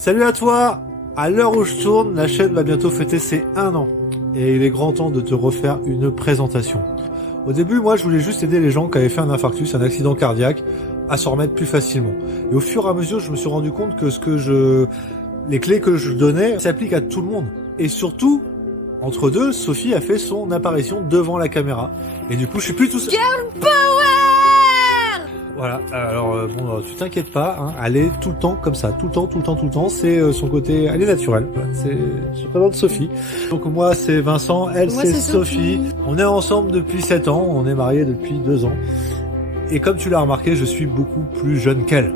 Salut à toi! À l'heure où je tourne, la chaîne va bientôt fêter ses 1 an. Et il est grand temps de te refaire une présentation. Au début, moi, je voulais juste aider les gens qui avaient fait un infarctus, un accident cardiaque, à s'en remettre plus facilement. Et au fur et à mesure, je me suis rendu compte que les clés que je donnais s'appliquent à tout le monde. Et surtout, entre deux, Sophie a fait son apparition devant la caméra. Et du coup, je suis plus tout seul. Girl power! Voilà, alors bon, tu t'inquiètes pas, hein, elle est tout le temps comme ça, tout le temps, c'est son côté, elle est naturelle, voilà, je présente Sophie. Donc moi c'est Vincent, elle c'est Sophie. On est ensemble depuis 7 ans, on est mariés depuis 2 ans. Et comme tu l'as remarqué, je suis beaucoup plus jeune qu'elle.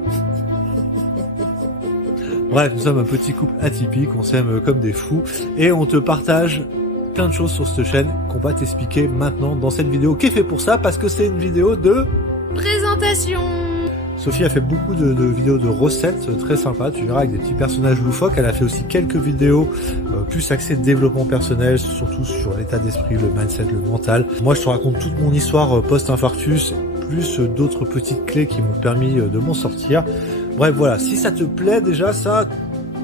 Bref, nous sommes un petit couple atypique, on s'aime comme des fous, et on te partage plein de choses sur cette chaîne qu'on va t'expliquer maintenant dans cette vidéo qui est fait pour ça, parce que c'est une vidéo de... présentation. Sophie a fait beaucoup de vidéos de recettes très sympas, tu verras, avec des petits personnages loufoques. Elle a fait aussi quelques vidéos plus axées développement personnel, surtout sur l'état d'esprit, le mindset, le mental. Moi je te raconte toute mon histoire post-infarctus, plus d'autres petites clés qui m'ont permis de m'en sortir. Bref voilà, si ça te plaît déjà ça,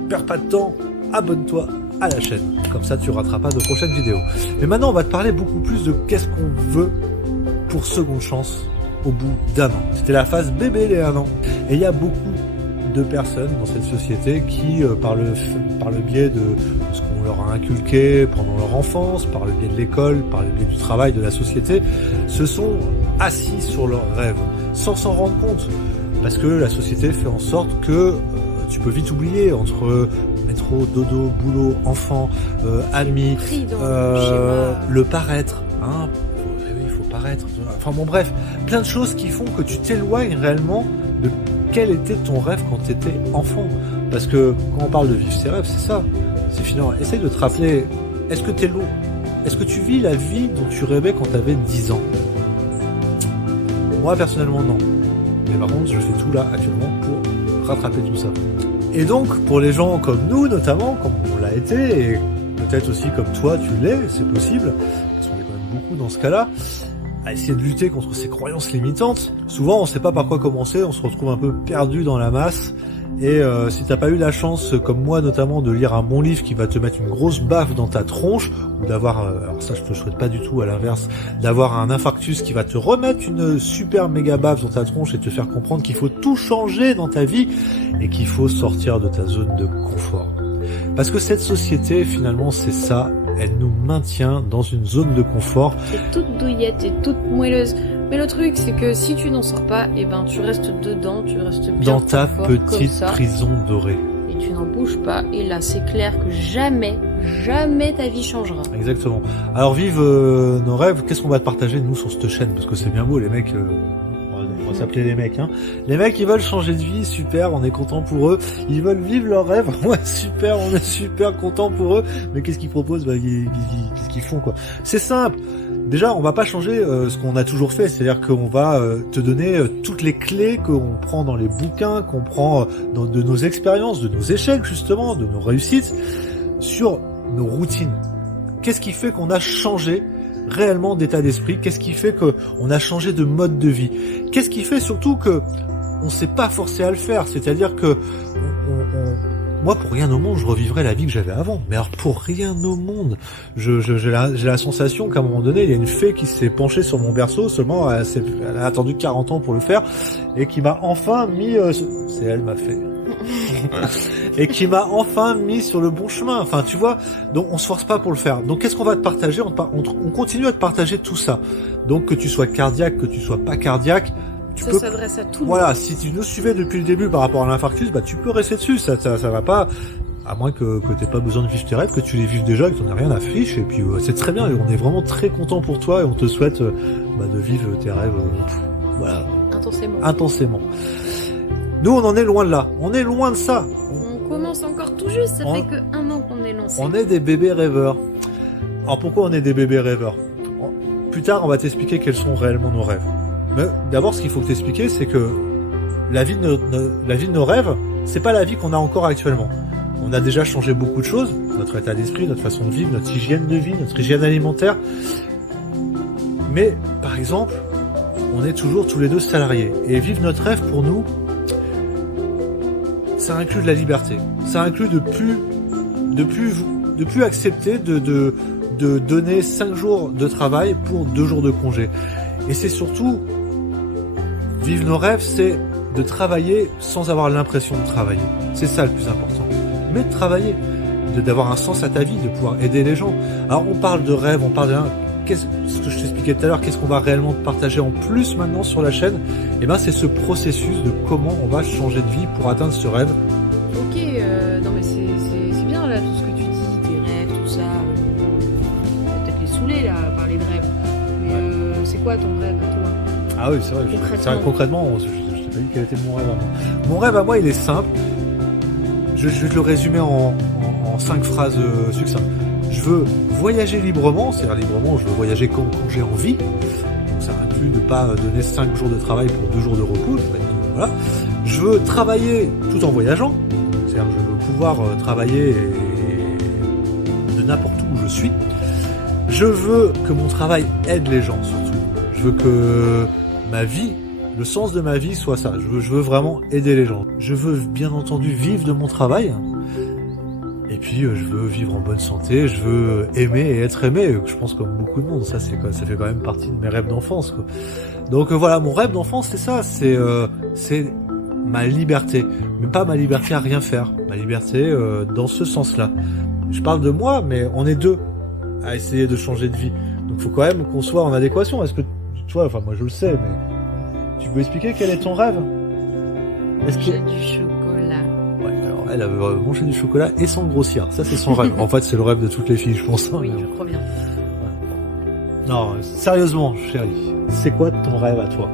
perds pas de temps, abonne-toi à la chaîne, comme ça tu rateras pas de prochaines vidéos. Mais maintenant on va te parler beaucoup plus de qu'est-ce qu'on veut pour Seconde Chance au bout d'1 an. C'était la phase bébé les 1 an. Et il y a beaucoup de personnes dans cette société qui, par le biais de ce qu'on leur a inculqué pendant leur enfance, par le biais de l'école, par le biais du travail, de la société, se sont assis sur leurs rêves, sans s'en rendre compte. Parce que la société fait en sorte que tu peux vite oublier entre métro, dodo, boulot, enfant, amis, le paraître, hein. Paraître. Enfin bon bref, plein de choses qui font que tu t'éloignes réellement de quel était ton rêve quand tu étais enfant. Parce que quand on parle de vivre ses rêves, c'est ça. C'est finalement, essaye de te rappeler, est-ce que tu vis la vie dont tu rêvais quand tu avais 10 ans? Moi personnellement non. Mais par contre je fais tout là actuellement pour rattraper tout ça. Et donc pour les gens comme nous notamment, comme on l'a été, et peut-être aussi comme toi tu l'es, c'est possible, parce qu'on est quand même beaucoup dans ce cas-là, à essayer de lutter contre ces croyances limitantes. Souvent, on sait pas par quoi commencer, on se retrouve un peu perdu dans la masse. Et si t'as pas eu la chance, comme moi notamment, de lire un bon livre qui va te mettre une grosse baffe dans ta tronche, ou d'avoir, alors ça je te souhaite pas du tout, à l'inverse, d'avoir un infarctus qui va te remettre une super méga baffe dans ta tronche et te faire comprendre qu'il faut tout changer dans ta vie et qu'il faut sortir de ta zone de confort. Parce que cette société, finalement, c'est ça. Elle nous maintient dans une zone de confort. C'est toute douillette et toute moelleuse. Mais le truc, c'est que si tu n'en sors pas, eh ben, tu restes dedans, tu restes bien dans ta petite prison dorée. Et tu n'en bouges pas. Et là, c'est clair que jamais ta vie changera. Exactement. Alors, vive nos rêves. Qu'est-ce qu'on va te partager, nous, sur cette chaîne? Parce que c'est bien beau, les mecs... on va s'appeler les mecs, hein. Les mecs, ils veulent changer de vie, super, on est content pour eux. Ils veulent vivre leurs rêves, ouais, super, on est super content pour eux. Mais qu'est-ce qu'ils proposent? Qu'est-ce qu'ils font, quoi? C'est simple. Déjà, on va pas changer ce qu'on a toujours fait, c'est-à-dire qu'on va te donner toutes les clés qu'on prend dans les bouquins, qu'on prend de nos expériences, de nos échecs, justement, de nos réussites, sur nos routines. Qu'est-ce qui fait qu'on a changé réellement d'état d'esprit? Qu'est-ce qui fait qu'on a changé de mode de vie? Qu'est-ce qui fait surtout que on s'est pas forcé à le faire? C'est-à-dire que moi, pour rien au monde, je revivrais la vie que j'avais avant. Mais alors, pour rien au monde, j'ai la sensation qu'à un moment donné, il y a une fée qui s'est penchée sur mon berceau. Seulement, elle a attendu 40 ans pour le faire et qui m'a enfin mis. C'est elle ma fée. Et qui m'a enfin mis sur le bon chemin. Enfin, tu vois, donc on se force pas pour le faire. Donc, qu'est-ce qu'on va te partager? On continue à te partager tout ça. Donc, que tu sois cardiaque, que tu sois pas cardiaque, ça s'adresse à tout le monde. Voilà, si tu nous suivais depuis le début par rapport à l'infarctus, bah tu peux rester dessus. Ça va pas, à moins que t'aies pas besoin de vivre tes rêves, que tu les vives déjà, que t'en aies rien à fiche. Et puis c'est très bien. Et on est vraiment très content pour toi et on te souhaite de vivre tes rêves. Voilà. Intensément. Nous, on en est loin de là. On est loin de ça. On commence encore tout juste. Ça fait que 1 an qu'on est lancé. On est des bébés rêveurs. Alors pourquoi on est des bébés rêveurs? Plus tard, on va t'expliquer quels sont réellement nos rêves. Mais d'abord, ce qu'il faut t'expliquer, c'est que la vie de nos rêves, c'est pas la vie qu'on a encore actuellement. On a déjà changé beaucoup de choses, notre état d'esprit, notre façon de vivre, notre hygiène de vie, notre hygiène alimentaire. Mais, par exemple, on est toujours tous les deux salariés. Et vivre notre rêve, pour nous, ça inclut de la liberté. Ça inclut de plus accepter de donner 5 jours de travail pour 2 jours de congé. Et c'est surtout, vivre nos rêves, c'est de travailler sans avoir l'impression de travailler. C'est ça le plus important. Mais de travailler, d'avoir un sens à ta vie, de pouvoir aider les gens. Alors on parle de rêve, on parle de ce que je t'expliquais tout à l'heure, qu'est-ce qu'on va réellement partager en plus maintenant sur la chaîne? Et ben c'est ce processus de comment on va changer de vie pour atteindre ce rêve. Ok, non mais c'est bien là tout ce que tu dis, tes rêves, tout ça. Peut-être les saouler là, à parler de rêve. Mais c'est quoi ton rêve à toi? Ah oui, c'est vrai. Concrètement, je t'ai pas dit quel était mon rêve à moi. Mon rêve à moi, il est simple. Je vais le résumer en 5 phrases succinctes. Je veux voyager librement, c'est-à-dire librement, je veux voyager quand j'ai envie. Donc ça inclut de pas donner 5 jours de travail pour 2 jours de repos. Voilà. Je veux travailler tout en voyageant. C'est-à-dire que je veux pouvoir travailler de n'importe où je suis. Je veux que mon travail aide les gens surtout. Je veux que ma vie, le sens de ma vie soit ça. Je veux vraiment aider les gens. Je veux bien entendu vivre de mon travail. Et puis je veux vivre en bonne santé, je veux aimer et être aimé, je pense comme beaucoup de monde, ça fait quand même partie de mes rêves d'enfance, quoi. Donc voilà, mon rêve d'enfance c'est ça, c'est ma liberté, mais pas ma liberté à rien faire, ma liberté dans ce sens-là. Je parle de moi, mais on est 2 à essayer de changer de vie, donc faut quand même qu'on soit en adéquation. Est-ce que toi, enfin moi je le sais, mais tu peux expliquer quel est ton rêve? Est-ce qu'il y a du chocolat? Elle avait mangé du chocolat et sans grossir. Ça, c'est son rêve. En fait, c'est le rêve de toutes les filles, je pense. Oui, je crois bien. Non, sérieusement, chérie, c'est quoi ton rêve à toi?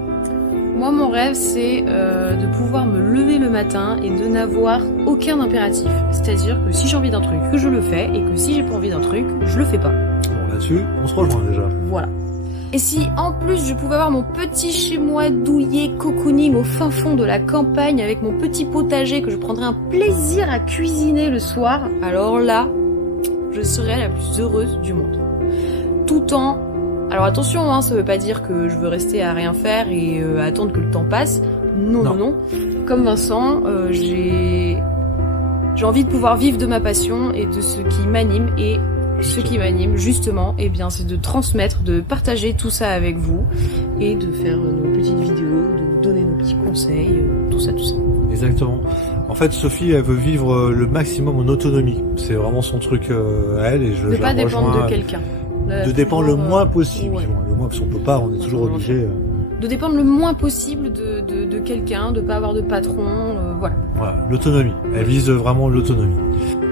Moi, mon rêve, c'est de pouvoir me lever le matin et de n'avoir aucun impératif. C'est-à-dire que si j'ai envie d'un truc, que je le fais, et que si j'ai pas envie d'un truc, je le fais pas. Bon, là-dessus, on se rejoint déjà. Voilà. Et si en plus je pouvais avoir mon petit chez moi douillet cocooning au fin fond de la campagne avec mon petit potager que je prendrais un plaisir à cuisiner le soir, alors là, je serais la plus heureuse du monde. Tout en... Alors attention, hein, ça veut pas dire que je veux rester à rien faire et attendre que le temps passe. Non. Comme Vincent, j'ai envie de pouvoir vivre de ma passion et de ce qui m'anime, et ce qui m'anime justement, eh bien, c'est de transmettre, de partager tout ça avec vous et de faire nos petites vidéos, de donner nos petits conseils, tout ça. Exactement. En fait, Sophie, elle veut vivre le maximum en autonomie. C'est vraiment son truc à elle, et je de pas dépendre de quelqu'un. De dépendre le moins possible. Ouais. Le moins, parce qu'on peut pas, on est toujours obligé. De dépendre le moins possible de quelqu'un, de pas avoir de patron, voilà. Voilà, l'autonomie. Elle vise vraiment l'autonomie.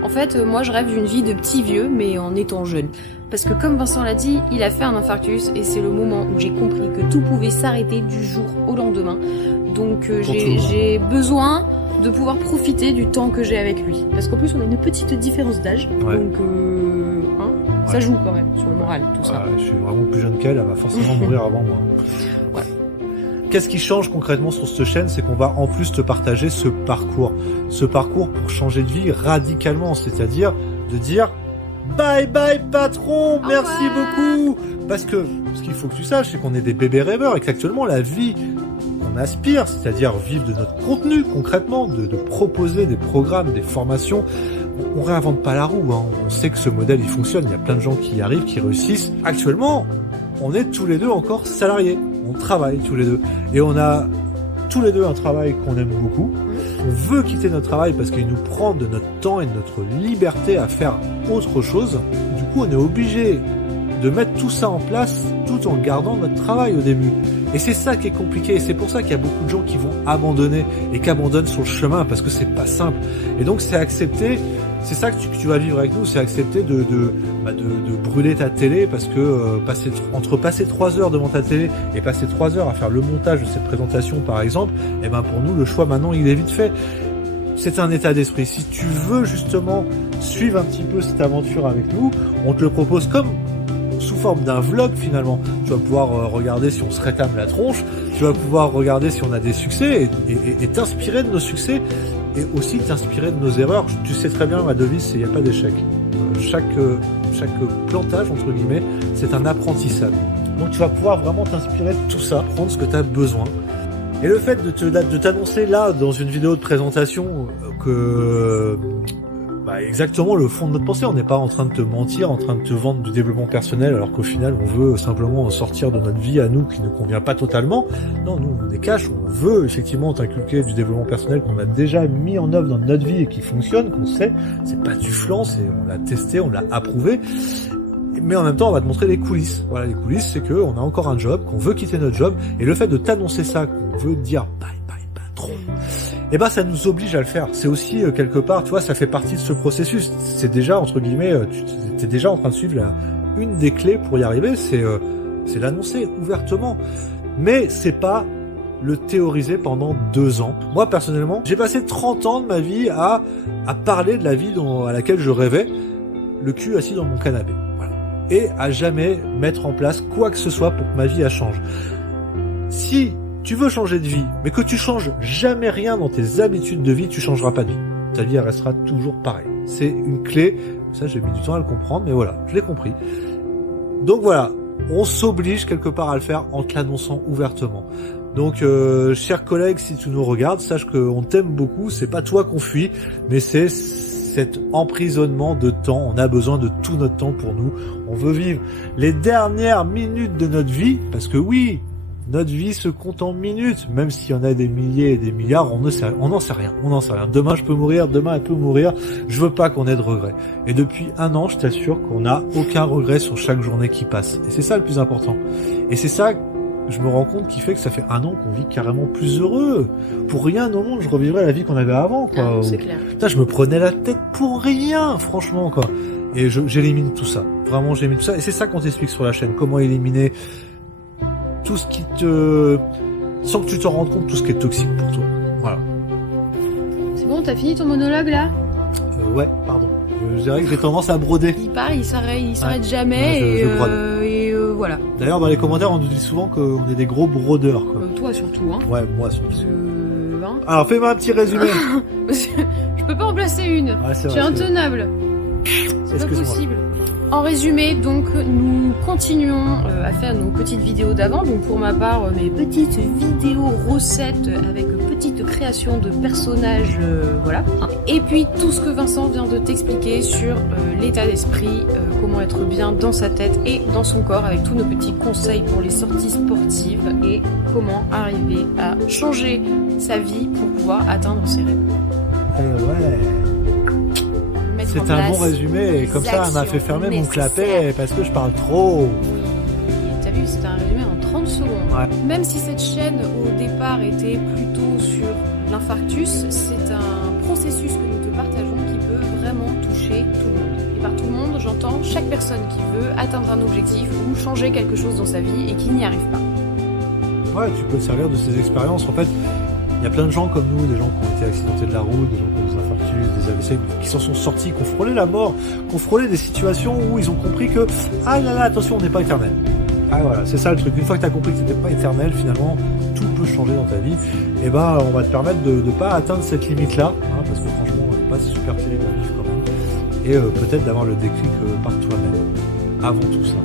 En fait, moi je rêve d'une vie de petit vieux, mais en étant jeune. Parce que comme Vincent l'a dit, il a fait un infarctus et c'est le moment où j'ai compris que tout pouvait s'arrêter du jour au lendemain. Donc j'ai besoin de pouvoir profiter du temps que j'ai avec lui. Parce qu'en plus on a une petite différence d'âge, donc ça joue quand même sur le moral, tout ça. Je suis vraiment plus jeune qu'elle, elle va forcément mourir avant moi. Ouais. Qu'est-ce qui change concrètement sur cette chaîne, c'est qu'on va en plus te partager ce parcours pour changer de vie radicalement, c'est-à-dire de dire bye bye patron, merci beaucoup. Parce que ce qu'il faut que tu saches, c'est qu'on est des bébés rêveurs et qu'actuellement la vie qu'on aspire, c'est-à-dire vivre de notre contenu concrètement, de proposer des programmes, des formations, on réinvente pas la roue, hein. On sait que ce modèle il fonctionne, il y a plein de gens qui y arrivent, qui réussissent. Actuellement, on est tous les deux encore salariés. On travaille tous les deux. Et on a tous les deux un travail qu'on aime beaucoup. On veut quitter notre travail parce qu'il nous prend de notre temps et de notre liberté à faire autre chose. Du coup, on est obligé de mettre tout ça en place tout en gardant notre travail au début. Et c'est ça qui est compliqué. Et c'est pour ça qu'il y a beaucoup de gens qui vont abandonner et qui abandonnent sur le chemin parce que c'est pas simple. Et donc, c'est accepter. C'est ça que tu vas vivre avec nous, c'est accepter de brûler ta télé parce que passer 3 heures devant ta télé et passer 3 heures à faire le montage de cette présentation par exemple, eh ben pour nous le choix maintenant il est vite fait. C'est un état d'esprit. Si tu veux justement suivre un petit peu cette aventure avec nous, on te le propose comme sous forme d'un vlog finalement. Tu vas pouvoir regarder si on se rétame la tronche, tu vas pouvoir regarder si on a des succès et t'inspirer de nos succès. Et aussi t'inspirer de nos erreurs. Tu sais très bien, ma devise, c'est il n'y a pas d'échec. Chaque plantage, entre guillemets, c'est un apprentissage. Donc tu vas pouvoir vraiment t'inspirer de tout ça, prendre ce que tu as besoin. Et le fait de t'annoncer là, dans une vidéo de présentation, que exactement le fond de notre pensée, on n'est pas en train de te mentir, en train de te vendre du développement personnel, alors qu'au final on veut simplement sortir de notre vie à nous qui ne convient pas totalement. Non, nous on est cash, on veut effectivement t'inculquer du développement personnel qu'on a déjà mis en œuvre dans notre vie et qui fonctionne, qu'on sait, c'est pas du flan, on l'a testé, on l'a approuvé. Mais en même temps, on va te montrer les coulisses. Voilà, les coulisses, c'est que on a encore un job, qu'on veut quitter notre job, et le fait de t'annoncer ça, qu'on veut dire bye bye patron, et ça nous oblige à le faire. C'est aussi quelque part, tu vois, ça fait partie de ce processus. C'est déjà entre guillemets, tu es déjà en train de suivre une des clés pour y arriver, c'est l'annoncer ouvertement. Mais c'est pas le théoriser pendant 2 ans. Moi personnellement, j'ai passé 30 ans de ma vie à parler de la vie à laquelle je rêvais, le cul assis dans mon canapé. Voilà. Et à jamais mettre en place quoi que ce soit pour que ma vie change. Si tu veux changer de vie, mais que tu changes jamais rien dans tes habitudes de vie, tu changeras pas de vie. Ta vie, elle restera toujours pareille. C'est une clé. Ça, j'ai mis du temps à le comprendre, mais voilà, je l'ai compris. Donc voilà, on s'oblige quelque part à le faire en te l'annonçant ouvertement. Donc, chers collègues, si tu nous regardes, sache qu'on t'aime beaucoup. C'est pas toi qu'on fuit, mais c'est cet emprisonnement de temps. On a besoin de tout notre temps pour nous. On veut vivre les dernières minutes de notre vie, parce que oui, notre vie se compte en minutes, même s'il y en a des milliers et des milliards, on n'en sait rien. Demain je peux mourir, demain elle peut mourir, je veux pas qu'on ait de regrets. Et depuis 1 an, je t'assure qu'on n'a aucun regret sur chaque journée qui passe. Et c'est ça le plus important. Et c'est ça, je me rends compte, qui fait que ça fait 1 an qu'on vit carrément plus heureux. Pour rien au monde, je revivrais la vie qu'on avait avant, quoi. Ah, c'est clair. Putain, je me prenais la tête pour rien, franchement, quoi. Et j'élimine tout ça. Vraiment, j'élimine tout ça. Et c'est ça qu'on t'explique sur la chaîne. Comment éliminer tout ce qui sans que tu t'en rendes compte, tout ce qui est toxique pour toi. Voilà. C'est bon, t'as fini ton monologue là? Ouais, pardon. Je dirais que j'ai tendance à broder. Il parle, il s'arrête jamais, et voilà. D'ailleurs, dans les commentaires, on nous dit souvent qu'on est des gros brodeurs, quoi. Toi surtout, hein. Ouais, moi surtout. Hein. Alors, fais-moi un petit résumé. Je peux pas en placer une. Ouais, c'est vrai, intenable. C'est pas possible. En résumé, donc, nous continuons à faire nos petites vidéos d'avant. Donc, pour ma part, mes petites vidéos recettes avec petite création de personnages, voilà. Et puis, tout ce que Vincent vient de t'expliquer sur l'état d'esprit, comment être bien dans sa tête et dans son corps, avec tous nos petits conseils pour les sorties sportives et comment arriver à changer sa vie pour pouvoir atteindre ses rêves. Ouais. C'est un bon résumé, et comme ça, elle m'a fait fermer mon clapet parce que je parle trop. T'as vu, c'était un résumé en 30 secondes. Ouais. Même si cette chaîne, au départ, était plutôt sur l'infarctus, c'est un processus que nous te partageons qui peut vraiment toucher tout le monde. Et par tout le monde, j'entends chaque personne qui veut atteindre un objectif ou changer quelque chose dans sa vie et qui n'y arrive pas. Ouais, tu peux te servir de ces expériences. En fait, il y a plein de gens comme nous, des gens qui ont été accidentés de la route, des gens qui ont des infarctus, des AVC, qui s'en sont sortis, qui ont frôlé la mort, qui ont frôlé des situations où ils ont compris que, ah là là, attention, on n'est pas éternel. Ah voilà, c'est ça le truc. Une fois que tu as compris que tu n'étais pas éternel, finalement, tout peut changer dans ta vie. Et on va te permettre de ne pas atteindre cette limite-là, hein, parce que franchement, elle n'est pas super terrible à vivre quand même. Et peut-être d'avoir le déclic par toi-même, avant tout ça.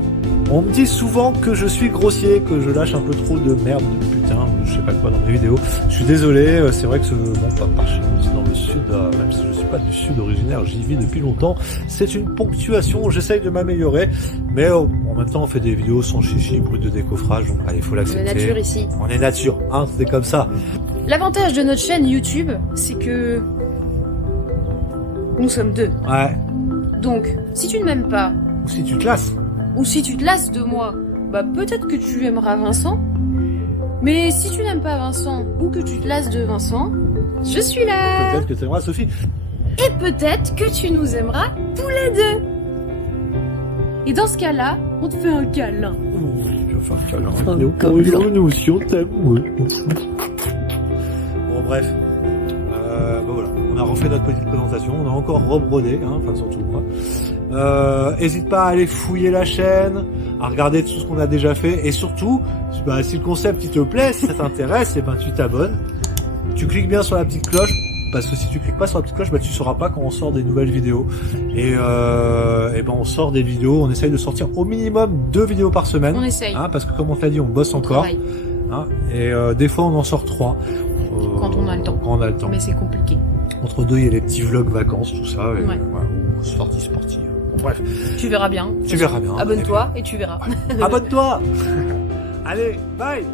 On me dit souvent que je suis grossier, que je lâche un peu trop de merde, de putain, je sais pas quoi dans mes vidéos. Je suis désolé, c'est vrai que par chez nous, c'est dans le sud, même si je suis pas du sud originaire, j'y vis depuis longtemps. C'est une ponctuation, j'essaye de m'améliorer, mais en même temps on fait des vidéos sans chichi, brut de décoffrage, donc allez, faut l'accepter. On est nature ici. On est nature, hein, c'est comme ça. L'avantage de notre chaîne YouTube, c'est que nous sommes 2. Ouais. Donc, si tu ne m'aimes pas, ou si tu te lasses, ou si tu te lasses de moi, peut-être que tu aimeras Vincent. Mais si tu n'aimes pas Vincent, ou que tu te lasses de Vincent, je suis là. Peut-être que tu aimeras Sophie. Et peut-être que tu nous aimeras tous les deux. Et dans ce cas-là, on te fait un câlin. Je vais faire un câlin. Nous aussi, on t'aime. Bon, bref. Voilà. On a refait notre petite présentation. On a encore rebrodé, hein, enfin surtout moi. Hésite pas à aller fouiller la chaîne, à regarder tout ce qu'on a déjà fait, et surtout, si le concept il te plaît, si ça t'intéresse, tu t'abonnes, tu cliques bien sur la petite cloche, parce que si tu cliques pas sur la petite cloche, tu sauras pas quand on sort des nouvelles vidéos. Et on sort des vidéos, on essaye de sortir au minimum 2 vidéos par semaine. On essaye. Hein, parce que comme on t'a dit, on bosse encore. Hein, et des fois, on en sort 3. Quand on a le temps. Quand on a le temps. Mais c'est compliqué. Entre deux, il y a les petits vlogs vacances, tout ça, et, Ouais. voilà, ou sorties sportives. Bon, bref, Tu verras bien. tu verras bien. Abonne-toi et tu verras. Abonne-toi. Allez, bye.